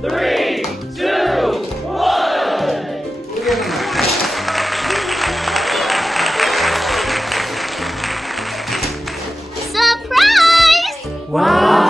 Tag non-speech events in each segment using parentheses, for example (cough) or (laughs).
three, two, one. Surprise! Wow!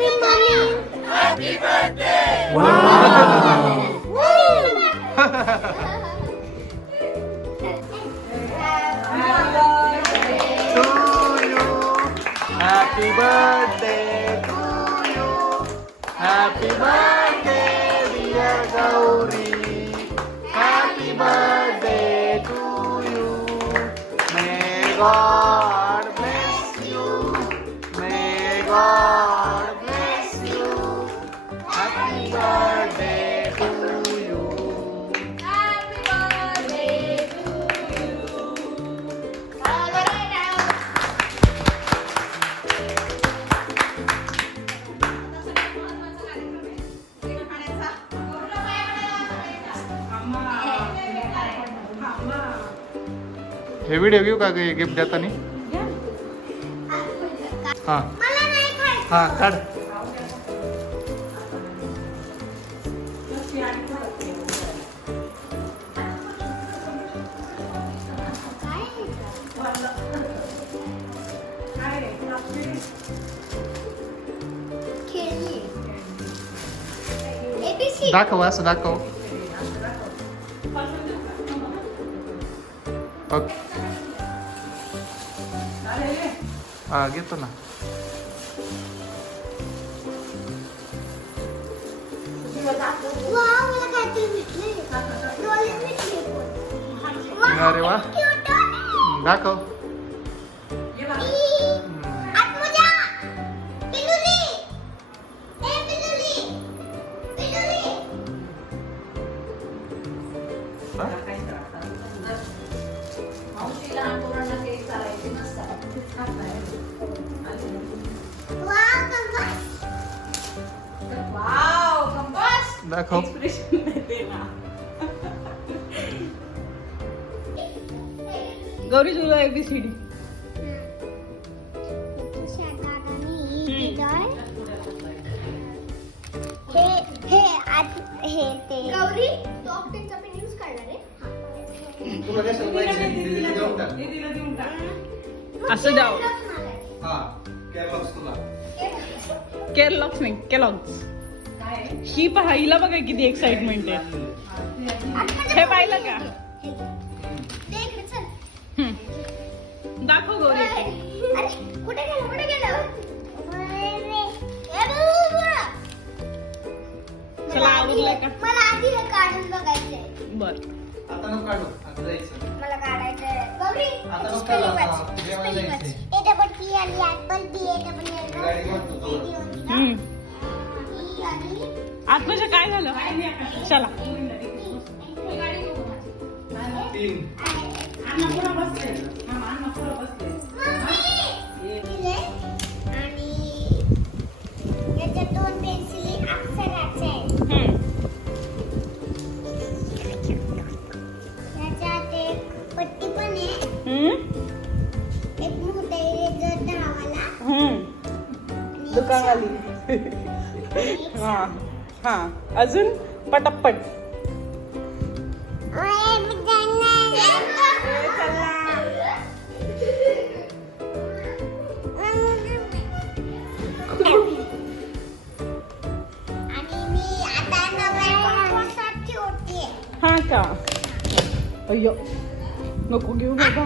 You, mommy. Wow! Woo! to you. Happy birthday to you. Happy birthday, dear Gauri. Happy birthday to you. May God हे video घेऊ का gift देताना? हां. हां काढ. दाखव असं दाखव. ओके. हा घेतो ना अरे वा. दाखव ई, आत्मजा. दाखव. गौरी तुला एबीसीडी. हे हे हे गौरी तो ऑप्टिकचा पेन यूज करणार आहे. असं जाऊ. केरलॉक्स नाही केलॉग्स. ही हिला बघा किती एक्साइटमेंट आहे हे पाहिलं का. दाखव गौरी अरे कुठे गेलं कुठे गेलं ए, बाबा. चला का मला आधी हे काढून बघायचंय बर आता नको काढू आता जायचं मला काढायचंय गौरी आता नको spelling काढू, watch. आता जेवायला Spelling watch. जायचंय. A double P आणि apple, B A double L. आत्मजा काय झालं? चला. तीन दिले. (laughs) आणि याच्यात दोन पेन्सिली अक्षराच्या आहेत हम्म. याच्यात एक पट्टी पण आहे हम्म. एक मोठा इरेजर दहावाला हम्म. आणि एक दुकानवाली शंभर. हा हा अजून पटप्पट आणि मी आता नव्या ठेवते हा का अय्यो नको घेऊ बाबा